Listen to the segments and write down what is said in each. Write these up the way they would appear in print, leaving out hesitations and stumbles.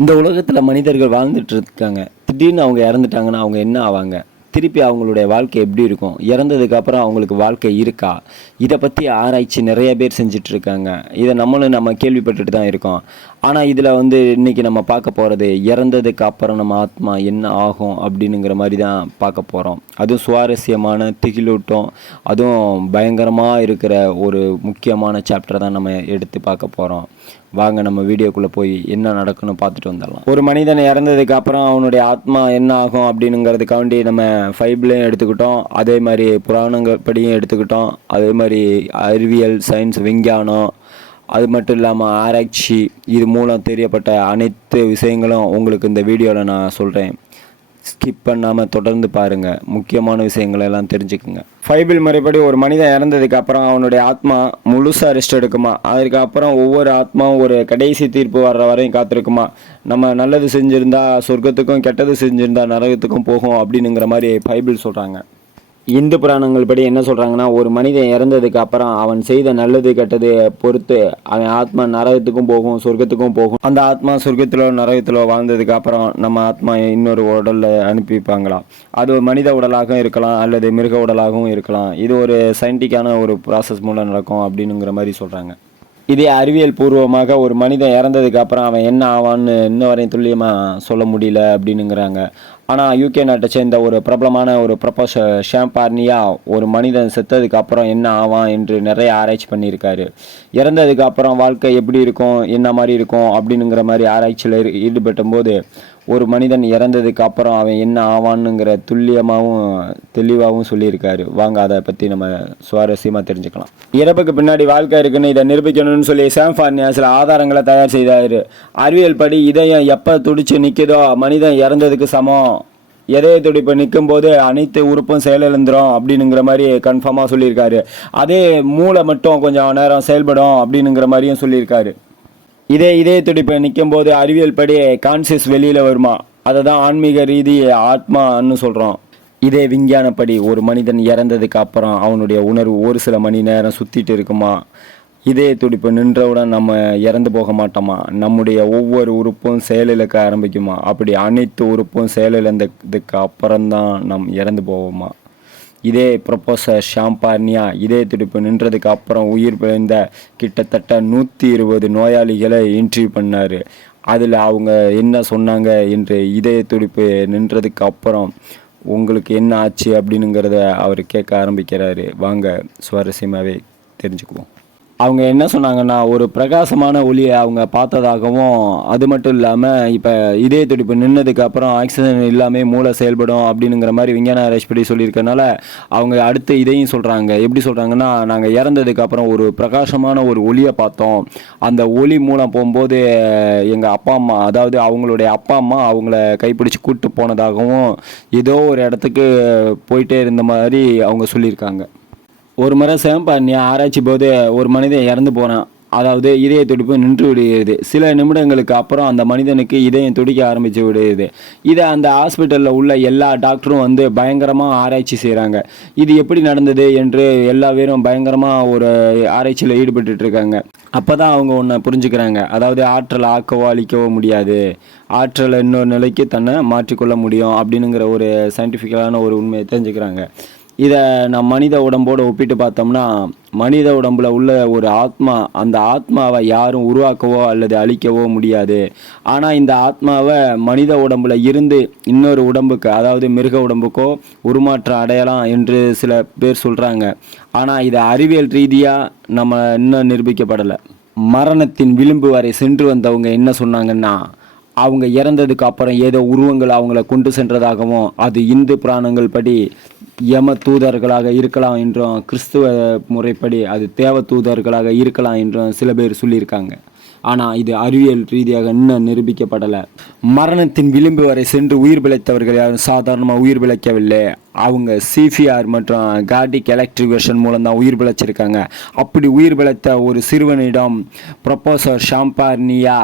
இந்த உலகத்தில் மனிதர்கள் வாழ்ந்துட்டு இருக்காங்க. திடீர்னு அவங்க இறந்துட்டாங்கன்னா அவங்க என்ன ஆவாங்க? திருப்பி அவங்களுடைய வாழ்க்கை எப்படி இருக்கும்? இறந்ததுக்கு அப்புறம் அவங்களுக்கு வாழ்க்கை இருக்கா? இதை பற்றி ஆராய்ச்சி நிறைய பேர் செஞ்சுட்டு இருக்காங்க. இதை நம்ம கேள்விப்பட்டுட்டு தான் இருக்கோம். ஆனால் இதில் இன்னைக்கு நம்ம பார்க்க போகிறது, இறந்ததுக்கு அப்புறம் நம்ம ஆத்மா என்ன ஆகும் அப்படின்னுங்கிற மாதிரி தான் பார்க்க போகிறோம். அதுவும் சுவாரஸ்யமான, திகிலூட்டம், அதுவும் பயங்கரமாக இருக்கிற ஒரு முக்கியமான சாப்டர் தான் நம்ம எடுத்து பார்க்க போகிறோம். வாங்க நம்ம வீடியோக்குள்ளே போய் என்ன நடக்குன்னு பார்த்துட்டு வந்துடலாம். ஒரு மனிதன் இறந்ததுக்கு அப்புறம் அவனுடைய ஆத்மா என்ன ஆகும் அப்படின்னுங்கிறதுக்காண்டி நம்ம பைபிளையும் எடுத்துக்கிட்டோம், அதே மாதிரி புராணங்கள் படியும் எடுத்துக்கிட்டோம், அதே மாதிரி அறிவியல், சயின்ஸ், விஞ்ஞானம், அது மட்டும் இல்லாமல் ஆராய்ச்சி, இது மூலம் தெரியப்பட்ட அனைத்து விஷயங்களும் உங்களுக்கு இந்த வீடியோவில் நான் சொல்கிறேன். ஸ்கிப் பண்ணாமல் தொடர்ந்து பாருங்கள், முக்கியமான விஷயங்களை எல்லாம் தெரிஞ்சுக்குங்க. பைபிள் முறைப்படி ஒரு மனிதன் இறந்ததுக்கு அப்புறம் அவனுடைய ஆத்மா முழுசாக ரெஸ்ட் எடுக்குமா? அதுக்கப்புறம் ஒவ்வொரு ஆத்மாவும் ஒரு கடைசி தீர்ப்பு வர்ற வரையும் காத்திருக்குமா? நம்ம நல்லது செஞ்சுருந்தா சொர்க்கத்துக்கும், கெட்டது செஞ்சுருந்தா நரகத்துக்கும் போகும் அப்படின்னுங்கிற மாதிரி பைபிள் சொல்கிறாங்க. இந்து புராணங்கள் படி என்ன சொல்கிறாங்கன்னா, ஒரு மனிதன் இறந்ததுக்கு அப்புறம் அவன் செய்த நல்லது கெட்டது பொறுத்து அவன் ஆத்மா நரகத்துக்கும் போகும், சொர்க்கத்துக்கும் போகும். அந்த ஆத்மா சொர்க்கத்திலோ நரகத்திலோ வாழ்ந்ததுக்கு அப்புறம் நம்ம ஆத்மா இன்னொரு உடலில் அனுப்பி வைப்பாங்களாம். அது ஒரு மனித உடலாகவும் இருக்கலாம், அல்லது மிருக உடலாகவும் இருக்கலாம். இது ஒரு சயின்டிக்கான ஒரு ப்ராசஸ் மூலம் நடக்கும் அப்படின்னுங்கிற மாதிரி சொல்கிறாங்க. இதே அறிவியல் பூர்வமாக ஒரு மனிதன் இறந்ததுக்கு அப்புறம் அவன் என்ன ஆவான்னு இன்ன வரையும் துல்லியமாக சொல்ல முடியல அப்படின்னுங்கிறாங்க. ஆனால் யூகே நாட்டை சேர்ந்த ஒரு பிரபலமான ஒரு ப்ரொஃபஸர் ஷாம்பார்னியா ஒரு மனிதன் செத்ததுக்கு அப்புறம் என்ன ஆவான் என்று நிறைய ஆராய்ச்சி பண்ணியிருக்காரு. இறந்ததுக்கு அப்புறம் வாழ்க்கை எப்படி இருக்கும், என்ன மாதிரி இருக்கும் அப்படின்னுங்கிற மாதிரி ஆராய்ச்சியில் ஈடுபட்டும் போது ஒரு மனிதன் இறந்ததுக்கு அப்புறம் அவன் என்ன ஆவான்னுங்கிற துல்லியமாகவும் தெளிவாகவும் சொல்லியிருக்காரு. வாங்க அதை பற்றி நம்ம சுவாரஸ்யமாக தெரிஞ்சுக்கலாம். இறப்புக்கு பின்னாடி வாழ்க்கை இருக்குன்னு இதை நிரூபிக்கணும்னு சொல்லி ஷாம்பார்னியா சில ஆதாரங்களை தயார் செய்தார். அறிவியல் படி இதயம் எப்போ துடிச்சு நிற்குதோ மனிதன் இறந்ததுக்கு சமம். இதய துடிப்பு நிற்கும் போது அனைத்து உறுப்பும் செயலிழந்துடும் அப்படின்னுங்கிற மாதிரி கன்ஃபார்மாக சொல்லியிருக்காரு. அதே மூளை மட்டும் கொஞ்சம் நேரம் செயல்படும் அப்படின்னுங்கிற மாதிரியும் சொல்லியிருக்காரு. இதய துடிப்பு நிற்கும் போது அறிவியல் படி கான்சியஸ் வெளியில் வருமா? அதை தான் ஆன்மீக ரீதி ஆத்மான்னு சொல்கிறோம். இதே விஞ்ஞானப்படி ஒரு மனிதன் இறந்ததுக்கு அப்புறம் அவனுடைய உணர்வு ஒரு சில மணி நேரம் சுற்றிட்டு இருக்குமா? இதய துடிப்பு நின்றவுடன் நம்ம இறந்து போக மாட்டோமா? நம்முடைய ஒவ்வொரு உறுப்பும் செயலிழக்க ஆரம்பிக்குமா? அப்படி அனைத்து உறுப்பும் செயலிழந்ததுக்கு அப்புறம்தான் நம் இறந்து போவோமா? இதே ப்ரொஃபஸர் ஷாம்பார்னியா இதய துடிப்பு நின்றதுக்கு அப்புறம் உயிர் பிழைந்த கிட்டத்தட்ட 120 நோயாளிகளை இன்டர்வியூ பண்ணார். அதில் அவங்க என்ன சொன்னாங்க என்று இதய துடிப்பு நின்றதுக்கு அப்புறம் உங்களுக்கு என்ன ஆச்சு அப்படின்னுங்கிறத அவர் கேட்க ஆரம்பிக்கிறாரு. வாங்க சுவாரஸ்யமாகவே தெரிஞ்சுக்குவோம். அவங்க என்ன சொன்னாங்கன்னா, ஒரு பிரகாசமான ஒளியை அவங்க பார்த்ததாகவும், அது மட்டும் இல்லாமல் இப்போ இதய துடிப்பு நின்னதுக்கு அப்புறம் ஆக்சிஜன் இல்லாமல் மூளை செயல்படும் அப்படின்னுங்கிற மாதிரி விஞ்ஞான ஆராய்ச்சி சொல்லியிருக்கனால அவங்க அடுத்து இதையும் சொல்கிறாங்க. எப்படி சொல்கிறாங்கன்னா, நாங்கள் இறந்ததுக்கு அப்புறம் ஒரு பிரகாசமான ஒரு ஒளியை பார்த்தோம். அந்த ஒளி மூலம் போகும்போது எங்கள் அப்பா அம்மா, அதாவது அவங்களுடைய அப்பா அம்மா அவங்கள கைப்பிடிச்சு கூப்பிட்டு போனதாகவும், ஏதோ ஒரு இடத்துக்கு போயிட்டே இருந்த மாதிரி அவங்க சொல்லியிருக்காங்க. ஒரு முறை ஷாம்பார்னியா ஆராய்ச்சி போது ஒரு மனிதன் இறந்து போகிறான். அதாவது இதய துடிப்பு நின்று விடுகிறது. சில நிமிடங்களுக்கு அப்புறம் அந்த மனிதனுக்கு இதயம் துடிக்க ஆரம்பித்து விடுகிறது. இதை அந்த ஹாஸ்பிட்டலில் உள்ள எல்லா டாக்டரும் பயங்கரமாக ஆராய்ச்சி செய்கிறாங்க. இது எப்படி நடந்தது என்று எல்லா பேரும் பயங்கரமாக ஒரு ஆராய்ச்சியில் ஈடுபட்டு இருக்காங்க. அப்போ தான் அவங்க ஒன்று புரிஞ்சுக்கிறாங்க. அதாவது ஆற்றலை ஆக்கவோ அழிக்கவோ முடியாது, ஆற்றலை இன்னொரு நிலைக்கு தன்னை மாற்றிக்கொள்ள முடியும் அப்படின்னுங்கிற ஒரு சயின்டிஃபிக்கலான ஒரு உண்மையை தெரிஞ்சுக்கிறாங்க. இதை நம்ம மனித உடம்போடு ஒப்பிட்டு பார்த்தோம்னா, மனித உடம்பில் உள்ள ஒரு ஆத்மா, அந்த ஆத்மாவை யாரும் உருவாக்கவோ அல்லது அழிக்கவோ முடியாது. ஆனால் இந்த ஆத்மாவை மனித உடம்பில் இருந்து இன்னொரு உடம்புக்கு, அதாவது மிருக உடம்புக்கோ உருமாற்றம் அடையலாம் என்று சில பேர் சொல்கிறாங்க. ஆனால் இதை அறிவியல் ரீதியாக நம்ம இன்னும் நிரூபிக்கப்படலை. மரணத்தின் விளிம்பு வரை சென்று வந்தவங்க என்ன சொன்னாங்கன்னா, அவங்க இறந்ததுக்கு அப்புறம் ஏதோ உருவங்கள் அவங்கள கொண்டு சென்றதாகவும், அது இந்து புராணங்கள் படி யம தூதர்களாக இருக்கலாம் என்றும், கிறிஸ்துவ முறைப்படி அது தேவ தூதர்களாக இருக்கலாம் என்றும் சில பேர் சொல்லியிருக்காங்க. ஆனால் இது அறிவியல் ரீதியாக இன்னும் நிரூபிக்கப்படலை. மரணத்தின் விளிம்பு வரை சென்று உயிர் பிழைத்தவர்கள் யாரும் சாதாரணமாக உயிர் பிழைக்கவில்லை. அவங்க சிபிஆர் மற்றும் கார்டிக் எலக்ட்ரிவேஷன் மூலம் தான் உயிர் பிழைச்சிருக்காங்க. அப்படி உயிர் பிழைத்த ஒரு சிறுவனிடம் ப்ரொஃபஸர் ஷாம்பார்னியா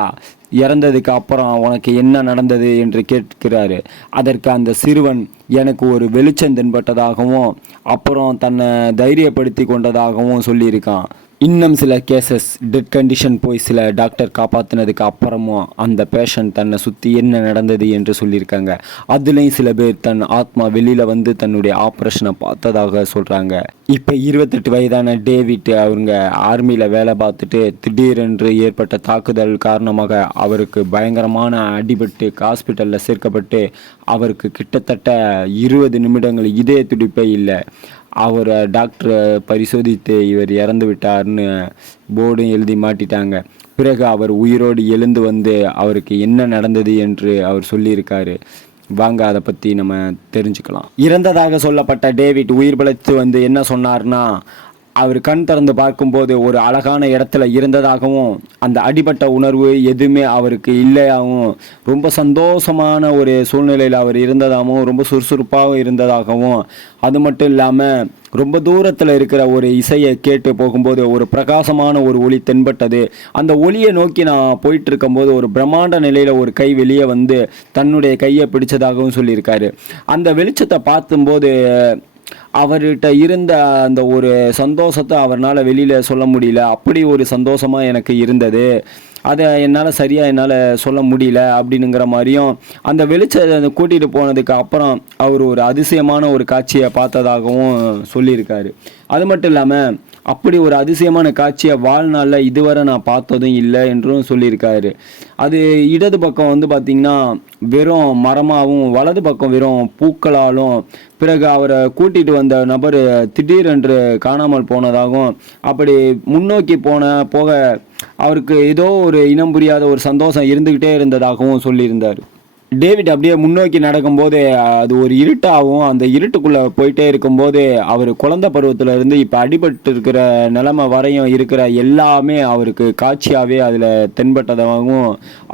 இறந்ததுக்கு அப்புறம் உனக்கு என்ன நடந்தது என்று கேட்கிறாரு. அதற்கு அந்த சிறுவன் எனக்கு ஒரு வெளிச்சம் தென்பட்டதாகவும் அப்புறம் தன்னை தைரியப்படுத்தி கொண்டதாகவும் சொல்லியிருக்கான். இன்னும் சில கேசஸ் டெட் கண்டிஷன் போய் சில டாக்டர் காப்பாற்றினதுக்கு அப்புறமும் அந்த பேஷண்ட் தன்னை சுற்றி என்ன நடந்தது என்று சொல்லியிருக்காங்க. அதுலேயும் சில பேர் தன் ஆத்மா வெளியில் வந்து தன்னுடைய ஆப்ரேஷனை பார்த்ததாக சொல்கிறாங்க. இப்போ 28 வயதான டேவிட் அவங்க ஆர்மியில் வேலை பார்த்துட்டு திடீரென்று ஏற்பட்ட தாக்குதல் காரணமாக அவருக்கு பயங்கரமான அடிபட்டு ஹாஸ்பிட்டலில் சேர்க்கப்பட்டு அவருக்கு கிட்டத்தட்ட 20 நிமிடங்கள் இதய துடிப்பே இல்லை. அவரை டாக்டரை பரிசோதித்து இவர் இறந்து விட்டார்னு போர்டும் எழுதி மாட்டிட்டாங்க. பிறகு அவர் உயிரோடு எழுந்து வந்து அவருக்கு என்ன நடந்தது என்று அவர் சொல்லியிருக்காரு. வாங்க அதை பற்றி நம்ம தெரிஞ்சுக்கலாம். இறந்ததாக சொல்லப்பட்ட டேவிட் உயிர் பிழைத்து வந்து என்ன சொன்னார்னா, அவர் கண் திறந்து பார்க்கும்போது ஒரு அழகான இடத்துல இருந்ததாகவும் அந்த அடிபட்ட உணர்வு எதுவுமே அவருக்கு இல்லையாகவும் ரொம்ப சந்தோஷமான ஒரு சூழ்நிலையில் அவர் இருந்ததாகவும் ரொம்ப சுறுசுறுப்பாகவும் இருந்ததாகவும் அது மட்டும் இல்லாமல் ரொம்ப தூரத்தில் இருக்கிற ஒரு இசையை கேட்டு போகும்போது ஒரு பிரகாசமான ஒரு ஒளி தென்பட்டது. அந்த ஒளியை நோக்கி நான் போயிட்டு இருக்கும்போது ஒரு பிரம்மாண்ட நிலையில் ஒரு கை வெளியே வந்து தன்னுடைய கையை பிடிச்சதாகவும் சொல்லியிருக்காரு. அந்த வெளிச்சத்தை பார்க்கும்போது அவர்கிட்ட இருந்த அந்த ஒரு சந்தோஷத்தை அவரால் வெளியில் சொல்ல முடியல. அப்படி ஒரு சந்தோஷமாக எனக்கு இருந்தது. அதை என்னால் சொல்ல முடியல அப்படின்னுங்கிற மாதிரியும் அந்த வெளிச்சத்தை கூட்டிகிட்டு போனதுக்கு அப்புறம் அவர் ஒரு அதிசயமான ஒரு காட்சியை பார்த்ததாகவும் சொல்லியிருக்காரு. அது மட்டும் இல்லாமல் அப்படி ஒரு அதிசயமான காட்சியை வாழ்நாளில் இதுவரை நான் பார்த்ததும் இல்லை என்றும் சொல்லியிருக்காரு. அது இடது பக்கம் வந்து பார்த்திங்கன்னா வெறும் மரமாகவும் வலது பக்கம் வெறும் பூக்களாலும் பிறகு அவரை கூட்டிகிட்டு வந்த நபர் திடீரென்று காணாமல் போனதாகவும் அப்படி முன்னோக்கி போக அவருக்கு ஏதோ ஒரு இனம் புரியாத ஒரு சந்தோஷம் இருந்துக்கிட்டே இருந்ததாகவும் சொல்லியிருந்தார். டேவிட் அப்படியே முன்னோக்கி நடக்கும்போது அது ஒரு இருட்டாகவும் அந்த இருட்டுக்குள்ளே போயிட்டே இருக்கும்போது அவர் குழந்தை பருவத்தில் இப்போ அடிபட்டு இருக்கிற நிலைமை வரையும் இருக்கிற எல்லாமே அவருக்கு காட்சியாகவே அதில் தென்பட்டதாகவும்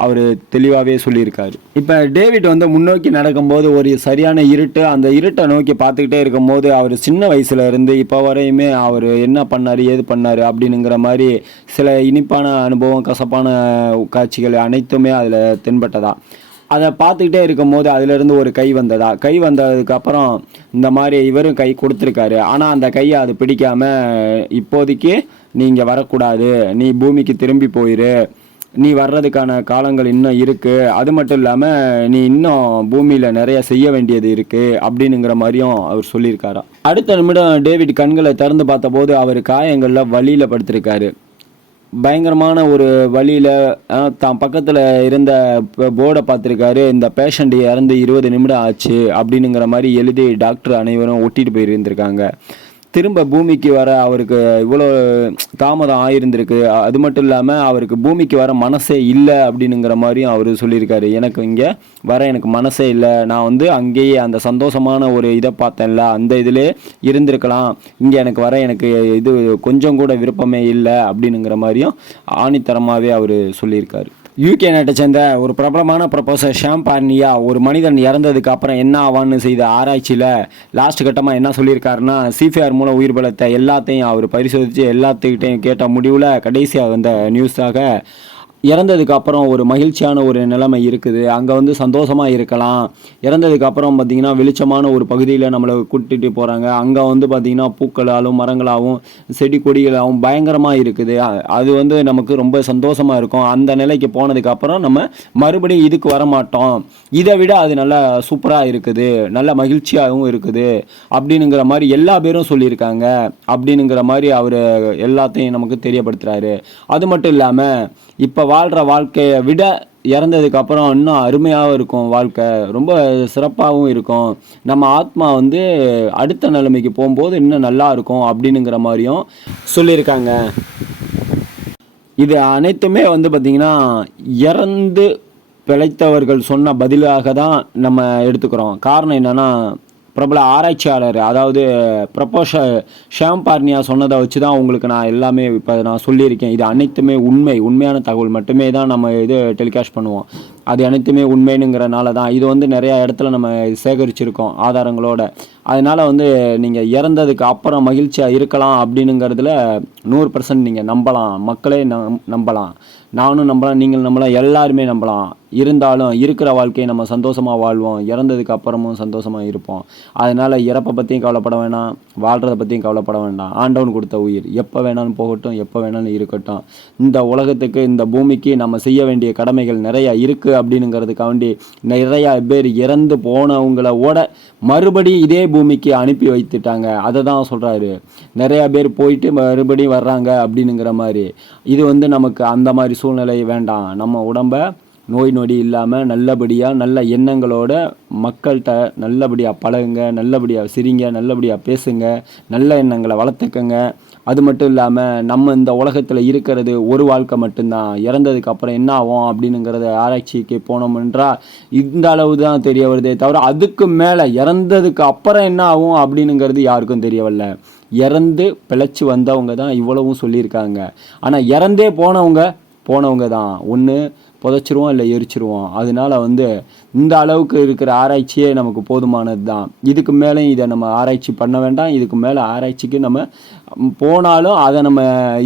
அவர் தெளிவாகவே சொல்லியிருக்காரு. இப்போ டேவிட் வந்து முன்னோக்கி நடக்கும்போது ஒரு சரியான இருட்டு, அந்த இருட்டை நோக்கி பார்த்துக்கிட்டே இருக்கும்போது அவர் சின்ன வயசுல இருந்து இப்போ வரையுமே அவர் என்ன பண்ணார் ஏது பண்ணார் அப்படின்னுங்கிற மாதிரி சில இனிப்பான அனுபவம் கசப்பான காட்சிகள் அனைத்துமே அதில் தென்பட்டதா. அதை பார்த்துக்கிட்டே இருக்கும்போது அதிலிருந்து ஒரு கை வந்ததுக்கப்புறம் இந்த மாதிரி இவரும் கை கொடுத்துருக்காரு. ஆனால் அந்த கையை அது பிடிக்காமல் இப்போதைக்கு நீங்கள் வரக்கூடாது, நீ பூமிக்கு திரும்பி போயிரு, நீ வர்றதுக்கான காலங்கள் இன்னும் இருக்குது, அது மட்டும் இல்லாமல் நீ இன்னும் பூமியில் நிறைய செய்ய வேண்டியது இருக்குது அப்படின்னுங்கிற மாதிரியும் அவர் சொல்லியிருக்காராம். அடுத்த நிமிடம் டேவிட் கண்களை திறந்து பார்த்தபோது அவர் காயங்களில் வலியில் படுத்திருக்காரு. பயங்கரமான ஒரு வழியில் தான் பக்கத்தில் இருந்த போர்டை பார்த்துருக்காரு. இந்த பேஷண்ட் இறந்து 20 நிமிடம் ஆச்சு அப்படின்னுங்கிற மாதிரி எழுதி டாக்டர் அனைவரும் ஒட்டிட்டு போயிருந்திருக்காங்க. திரும்ப பூமிக்கு வர அவருக்கு இவ்வளோ தாமதம் ஆகியிருந்திருக்கு. அது மட்டும் இல்லாமல் அவருக்கு பூமிக்கு வர மனசே இல்லை அப்படின்னுங்கிற மாதிரியும் அவர் சொல்லியிருக்காரு. எனக்கு இங்கே வர எனக்கு மனசே இல்லை, நான் வந்து அங்கேயே அந்த சந்தோஷமான ஒரு இதை பார்த்தேன்ல அந்த இதிலே இருந்திருக்கலாம், இங்கே எனக்கு வர எனக்கு இது கொஞ்சம் கூட விருப்பமே இல்லை அப்படின்னுங்கிற மாதிரியும் ஆணித்தரமாகவே அவர் சொல்லியிருக்காரு. யூகே நாட்டை சேர்ந்த ஒரு பிரபலமான ப்ரொஃபஸர் ஷாம் பார்னியா ஒரு மனிதன் இறந்ததுக்கு அப்புறம் என்ன ஆவான்னு செய்த ஆராய்ச்சியில் லாஸ்ட் கட்டமாக என்ன சொல்லியிருக்காருன்னா, சிபிஆர் மூலம் உயிர் பலத்தை எல்லாத்தையும் அவர் பரிசோதித்து எல்லாத்துக்கிட்டையும் கேட்ட முடிவில் கடைசியாக வந்த நியூஸாக இறந்ததுக்கு அப்புறம் ஒரு மகிழ்ச்சியான ஒரு நிலைமை இருக்குது, அங்கே வந்து சந்தோஷமாக இருக்கலாம். இறந்ததுக்கு அப்புறம் பார்த்திங்கன்னா வெளிச்சமான ஒரு பகுதியில் நம்மளை கூட்டிகிட்டு போகிறாங்க. அங்கே வந்து பார்த்திங்கன்னா பூக்களாலும் மரங்களாகவும் செடி கொடிகளாகவும் பயங்கரமாக இருக்குது. அது வந்து நமக்கு ரொம்ப சந்தோஷமாக இருக்கும். அந்த நிலைக்கு போனதுக்கப்புறம் நம்ம மறுபடியும் இதுக்கு வரமாட்டோம், இதை விட அது நல்லா சூப்பராக இருக்குது, நல்ல மகிழ்ச்சியாகவும் இருக்குது அப்படின்னுங்கிற மாதிரி எல்லா பேரும் சொல்லியிருக்காங்க அப்படின்னுங்கிற மாதிரி அவர் எல்லாத்தையும் நமக்கு தெரியப்படுத்துகிறாரு. அது மட்டும் இல்லாமல் இப்போ வாழ்கிற வாழ்க்கையை விட இறந்ததுக்கு அப்புறம் இன்னும் அருமையாகவும் இருக்கும், வாழ்க்கை ரொம்ப சிறப்பாகவும் இருக்கும், நம்ம ஆத்மா வந்து அடுத்த நிலைமைக்கு போகும்போது இன்னும் நல்லா இருக்கும் அப்படின்னுங்கிற மாதிரியும் சொல்லியிருக்காங்க. இது அனைத்துமே வந்து பார்த்திங்கன்னா இறந்து பிழைத்தவர்கள் சொன்ன பதிலாக தான் நம்ம எடுத்துக்கிறோம். காரணம் என்னென்னா, பிரபல ஆராய்ச்சியாளர் அதாவது ப்ரொஃபஸர் ஷாம் பார்னியா சொன்னதை வச்சு தான் உங்களுக்கு நான் எல்லாமே இப்போ நான் சொல்லியிருக்கேன். இது அனைத்துமே உண்மையான தகவல் மட்டுமே தான் நம்ம இது டெலிகாஸ்ட் பண்ணுவோம். அது அனைத்துமே உண்மைனுங்கிறனால தான் இது வந்து நிறையா இடத்துல நம்ம சேகரிச்சிருக்கோம் ஆதாரங்களோட. அதனால் வந்து நீங்கள் இறந்ததுக்கு அப்புறம் மகிழ்ச்சியாக இருக்கலாம் அப்படின்னுங்கிறதுல 100% நீங்கள் நம்பலாம். மக்களே நம்பலாம், நானும் நம்பலாம், நீங்கள் நம்பலாம், எல்லாருமே நம்பலாம். இருந்தாலும் இருக்கிற வாழ்க்கையை நம்ம சந்தோஷமாக வாழ்வோம், இறந்ததுக்கு அப்புறமும் சந்தோஷமாக இருப்போம். அதனால் இறப்பை பற்றியும் கவலைப்பட வேணாம், வாழ்கிறத பற்றியும் கவலைப்பட வேண்டாம். ஆண்டவன் கொடுத்த உயிர் எப்போ வேணாலும் போகட்டும், எப்போ வேணாலும் இருக்கட்டும். இந்த உலகத்துக்கு, இந்த பூமிக்கு நம்ம செய்ய வேண்டிய கடமைகள் நிறையா இருக்குது அப்படின்னுங்கிறதுக்காண்டி நிறையா பேர் இறந்து போனவங்களோட மறுபடியும் இதே பூமிக்கு அனுப்பி வைத்துட்டாங்க. அதை தான் சொல்கிறாரு. நிறையா பேர் போயிட்டு மறுபடியும் வர்றாங்க அப்படின்னுங்கிற மாதிரி. இது வந்து நமக்கு அந்த மாதிரி சூழ்நிலை வேண்டாம். நம்ம உடம்பை நோய் நொடி இல்லாமல் நல்லபடியாக நல்ல எண்ணங்களோட மக்கள்கிட்ட நல்லபடியாக பழகுங்க, நல்லபடியாக சிரிங்க, நல்லபடியாக பேசுங்க, நல்ல எண்ணங்களை வளர்த்துக்கங்க. அது மட்டும் இல்லாமல் நம்ம இந்த உலகத்தில் இருக்கிறது ஒரு வாழ்க்கை மட்டும்தான். இறந்ததுக்கு அப்புறம் என்ன ஆகும் அப்படின்னுங்கிறத ஆராய்ச்சிக்கு போனோம்ன்றா இந்த அளவு தான் தெரிய வருதே தவிர அதுக்கு மேலே இறந்ததுக்கு அப்புறம் என்ன ஆகும் அப்படின்னுங்கிறது யாருக்கும் தெரியவில்லை. இறந்து பிழைச்சி வந்தவங்க தான் இவ்வளவும் சொல்லியிருக்காங்க. ஆனால் இறந்தே போனவங்க தான் ஒன்று புதைச்சிருவோம், இல்லை எரிச்சிருவோம். அதனால வந்து இந்த அளவுக்கு இருக்கிற ஆராய்ச்சியே நமக்கு போதுமானது தான். இதுக்கு மேலே இதை நம்ம ஆராய்ச்சி பண்ண வேண்டாம். இதுக்கு மேலே ஆராய்ச்சிக்கு நம்ம போனாலும் அதை நம்ம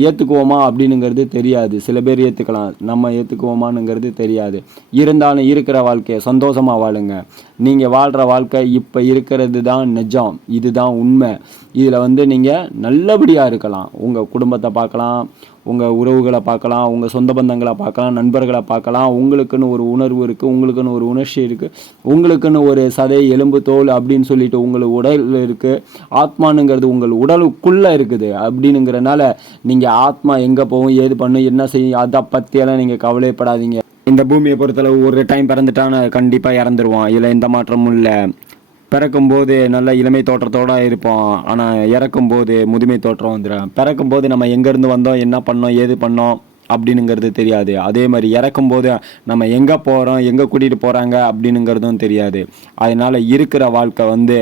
ஏற்றுக்குவோமா அப்படின்னுங்கிறது தெரியாது. சில பேர் ஏற்றுக்கலாம், நம்ம ஏற்றுக்குவோமானுங்கிறது தெரியாது. இருந்தாலும் இருக்கிற வாழ்க்கையை சந்தோஷமாக வாழுங்க. நீங்கள் வாழ்கிற வாழ்க்கை இப்போ இருக்கிறது தான் நிஜம், இதுதான் உண்மை. இதில் வந்து நீங்கள் நல்லபடியாக இருக்கலாம். உங்கள் குடும்பத்தை பார்க்கலாம், உங்கள் உறவுகளை பார்க்கலாம், உங்கள் சொந்த பந்தங்களை பார்க்கலாம், நண்பர்களை பார்க்கலாம். உங்களுக்குன்னு ஒரு உணர்வு இருக்குது, உங்களுக்குன்னு ஒரு உணர்ச்சி இருக்குது, உங்களுக்குன்னு ஒரு சதை எலும்பு தோல் அப்படின்னு சொல்லிட்டு உங்களுக்கு உடல் இருக்குது. ஆத்மானுங்கிறது உங்கள் உடலுக்குள்ளே இருக்குது. அப்படின்னுங்கிறனால நீங்கள் ஆத்மா எங்கே போகும், ஏது பண்ணும், என்ன செய்யும், அதை பற்றியெல்லாம் நீங்கள் கவலைப்படாதீங்க. இந்த பூமியை பொறுத்தளவு ஒரு டைம் பிறந்துட்டான்னு கண்டிப்பாக இறந்துருவான். இதில் எந்த மாற்றமும் இல்லை. பிறக்கும்போது நல்ல இளமை தோற்றத்தோடு இருப்போம், ஆனால் இறக்கும்போது முதுமை தோற்றம் வந்துடும். பிறக்கும்போது நம்ம எங்கேருந்து வந்தோம், என்ன பண்ணோம், ஏது பண்ணோம் அப்படின்னுங்கிறது தெரியாது. அதே மாதிரி இறக்கும்போது நம்ம எங்கே போகிறோம், எங்கே கூட்டிகிட்டு போகிறாங்க அப்படின்னுங்கிறதும் தெரியாது. அதனால் இருக்கிற வாழ்க்கை வந்து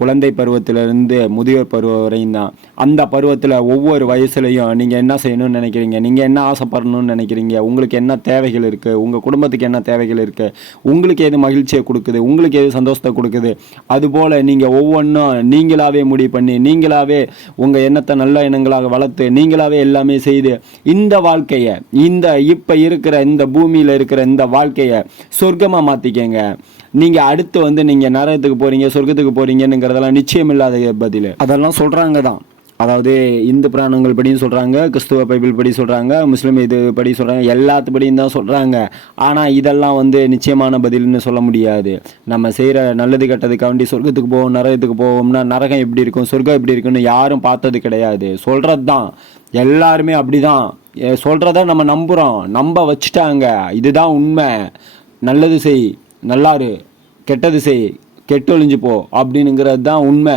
குழந்தை பருவத்திலேருந்து முதியோர் பருவம் வரையும் தான். அந்த பருவத்தில் ஒவ்வொரு வயசுலையும் நீங்கள் என்ன செய்யணும்னு நினைக்கிறீங்க, நீங்கள் என்ன ஆசைப்படணும்னு நினைக்கிறீங்க, உங்களுக்கு என்ன தேவைகள் இருக்குது, உங்கள் குடும்பத்துக்கு என்ன தேவைகள் இருக்குது, உங்களுக்கு எது மகிழ்ச்சியை கொடுக்குது, உங்களுக்கு எது சந்தோஷத்தை கொடுக்குது, அதுபோல் நீங்கள் ஒவ்வொன்றும் நீங்களாகவே முடிவு பண்ணி, நீங்களாகவே உங்கள் எண்ணத்தை நல்ல எண்ணங்களாக வளர்த்து, நீங்களாகவே எல்லாமே செய்து இந்த வாழ்க்கையை, இந்த இப்ப இருக்கிற இந்த பூமியில இருக்கிற இந்த வாழ்க்கையை சொர்க்கமா மாத்திக்கங்க. நீங்க அடுத்து வந்து நீங்க நரகத்துக்கு போறீங்க, சொர்க்கத்துக்கு போறீங்கன்னுங்கிறதெல்லாம் நிச்சயம் இல்லாத பதில். அதெல்லாம் சொல்றாங்க தான். அதாவது இந்து புராணங்கள் படியும் சொல்கிறாங்க, கிறிஸ்துவ பைபிள் படி சொல்கிறாங்க, முஸ்லீம் இது படி சொல்கிறாங்க, எல்லாத்துப்படியும் தான் சொல்கிறாங்க. ஆனால் இதெல்லாம் வந்து நிச்சயமான பதில்னு சொல்ல முடியாது. நம்ம செய்கிற நல்லது கெட்டதுக்காண்டி சொர்க்கத்துக்கு போவோம், நரகத்துக்கு போவோம்னா நரகம் எப்படி இருக்கும், சொர்க்கம் எப்படி இருக்குன்னு யாரும் பார்த்தது கிடையாது. சொல்கிறது தான் எல்லாருமே அப்படி தான் சொல்கிறத நம்ம நம்புகிறோம், நம்ப வச்சுட்டாங்க. இதுதான் உண்மை. நல்லது செய், நல்லாரு, கெட்டது செய், கெட்டொழிஞ்சு போ அப்படின்னுங்கிறது தான் உண்மை.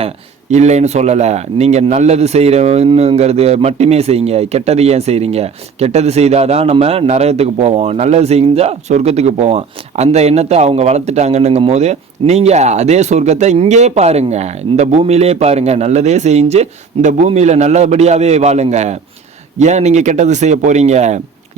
இல்லைன்னு சொல்லலை. நீங்கள் நல்லது செய்கிறவனுங்கிறது மட்டுமே செய்யுங்க. கெட்டது ஏன் செய்கிறீங்க? கெட்டது செய்தால் தான் நம்ம நரகத்துக்கு போவோம், நல்லது செஞ்சால் சொர்க்கத்துக்கு போவோம். அந்த எண்ணத்தை அவங்க வளர்த்துட்டாங்கன்னுங்கும் போது நீங்கள் அதே சொர்க்கத்தை இங்கே பாருங்கள், இந்த பூமியிலே பாருங்கள். நல்லதே செஞ்சு இந்த பூமியில் நல்லபடியாகவே வாழுங்க. ஏன் நீங்கள் கெட்டது செய்ய போகிறீங்க?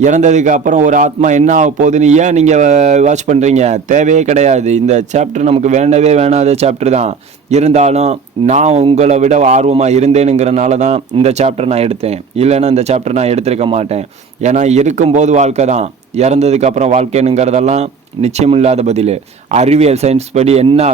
இறந்ததுக்கு அப்புறம் ஒரு ஆத்மா என்ன ஆக போகுதுன்னு ஏன் நீங்கள் வாட்ச் பண்ணுறீங்க? தேவையே கிடையாது. இந்த சாப்டர் நமக்கு வேண்டவே வேணாத சாப்டர் தான். இருந்தாலும் நான் உங்களை விட ஆர்வமாக இருந்தேனுங்கிறனால தான் இந்த சாப்டர் நான் எடுத்தேன். இல்லைன்னா இந்த சாப்டர் நான் எடுத்திருக்க மாட்டேன். ஏன்னா இருக்கும்போது வாழ்க்கை தான், இறந்ததுக்கு அப்புறம் வாழ்க்கைனுங்கிறதெல்லாம் நிச்சயம் இல்லாத பதில். அறிவியல் சயின்ஸ் படி என்ன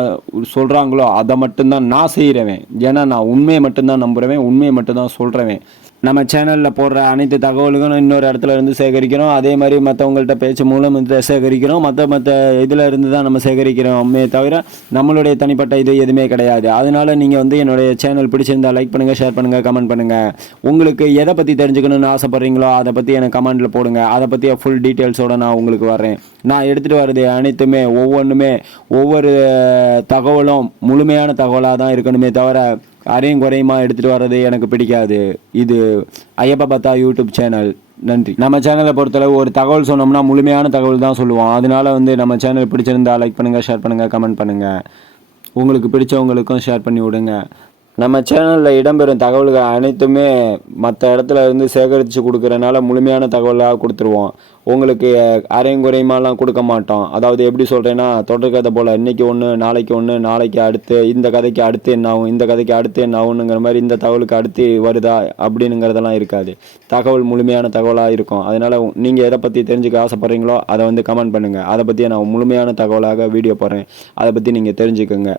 சொல்கிறாங்களோ அதை மட்டும்தான் நான் செய்கிறவன். ஏன்னா நான் உண்மையை மட்டும்தான் நம்புகிறவன், உண்மையை மட்டும்தான் சொல்கிறவன். நம்ம சேனலில் போடுற அனைத்து தகவல்களும் இன்னொரு இடத்துல இருந்து சேகரிக்கிறோம். அதே மாதிரி மற்றவங்கள்ட்ட பேச்சு மூலம் சேகரிக்கிறோம். மற்ற இதில் இருந்து தான் நம்ம சேகரிக்கிறோமே தவிர நம்மளுடைய தனிப்பட்ட இது எதுவுமே கிடையாது. அதனால் நீங்கள் வந்து என்னுடைய சேனல் பிடிச்சிருந்தால் லைக் பண்ணுங்கள், ஷேர் பண்ணுங்கள், கமெண்ட் பண்ணுங்கள். உங்களுக்கு எதை பற்றி தெரிஞ்சுக்கணும்னு ஆசைப்பட்றீங்களோ அதை பற்றி எனக்கு கமெண்ட்டில் போடுங்க. அதை பற்றி ஃபுல் டீட்டெயில்ஸோடு நான் உங்களுக்கு வர்றேன். நான் எடுத்துகிட்டு வர்றது அனைத்துமே ஒவ்வொன்றுமே ஒவ்வொரு தகவலும் முழுமையான தகவலாக தான் இருக்கணுமே தவிர அரையும் குறையுமா எடுத்துகிட்டு வர்றது எனக்கு பிடிக்காது. இது ஐயப்பா பத்தா யூடியூப் சேனல். நன்றி. நம்ம சேனலை பொறுத்தளவு ஒரு தகவல் சொன்னோம்னா முழுமையான தகவல் தான் சொல்லுவோம். அதனால வந்து நம்ம சேனல் பிடிச்சிருந்தா லைக் பண்ணுங்கள், ஷேர் பண்ணுங்கள், கமெண்ட் பண்ணுங்கள். உங்களுக்கு பிடிச்சவங்களுக்கும் ஷேர் பண்ணி விடுங்க. நம்ம சேனலில் இடம்பெறும் தகவல்கள் அனைத்துமே மற்ற இடத்துல இருந்து சேகரித்து கொடுக்குறனால முழுமையான தகவலாக கொடுத்துருவோம். உங்களுக்கு அரையும் குறையுமாலாம் கொடுக்க மாட்டோம். அதாவது எப்படி சொல்கிறேன்னா, தொடர்கதை போல் இன்றைக்கி ஒன்று, நாளைக்கு ஒன்று, நாளைக்கு அடுத்து, இந்த கதைக்கு அடுத்து என்ன ஆகும், இந்த கதைக்கு அடுத்து என்ன ஆகுங்கிற மாதிரி, இந்த தகவலுக்கு அடுத்து வருதா அப்படின்னுங்கிறதெல்லாம் இருக்காது. தகவல் முழுமையான தகவலாக இருக்கும். அதனால் நீங்கள் எதை பற்றி தெரிஞ்சுக்க ஆசைப்பட்றீங்களோ அதை வந்து கமெண்ட் பண்ணுங்கள். அதை பற்றி நான் முழுமையான தகவலாக வீடியோ போடுறேன். அதை பற்றி நீங்கள் தெரிஞ்சுக்கோங்க.